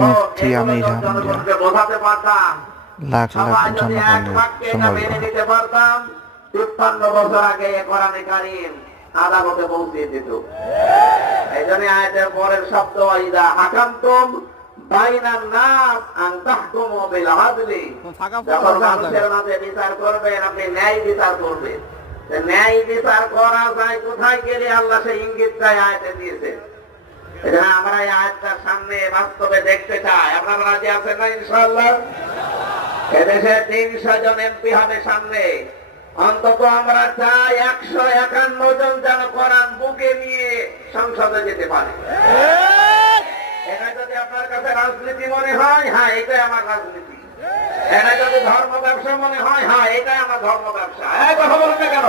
মুফতি আমির হামজা বোঝাতে পারতাম, লাখ লাখ সবাই যদি এক জনগণের বাক্যে এটা সময় মেনে নিতে পারতাম, 53 বছর আগে কোরআনে কারীম আদালতে পৌঁছে দিত। এই জন্য আয়াতের পরের শব্দ ইদা হাকামতুম বাইনান নাস আন তাহকুমু বিল আদলি, যখন মানুষের মাঝে বিচার করবেন আপনি ন্যায় বিচার করবেন। ন্যায় বিচার করা যায় কোথায় গেলে আল্লাহ সেই ইঙ্গিতটাই আয়াতে দিয়েছেন। এজন্য আমরা এই আয়াতটার সামনে বাস্তবে দেখতে চাই। আপনারা রাজি আছেন না ইনশাআল্লাহ? এদেশে 300 জন এমপি হবে সামনে, অন্তত আমরা চাই 151 জন যেন কোরআন বুকে নিয়ে সংসদে যেতে পারে। এটা যদি আপনার কাছে রাজনীতি মনে হয়, হ্যাঁ এটাই আমার রাজনীতি। এটা যদি ধর্ম ব্যবসা মনে হয়, হ্যাঁ এটাই আমার ধর্ম ব্যবসা। কথা বলুন না কেন?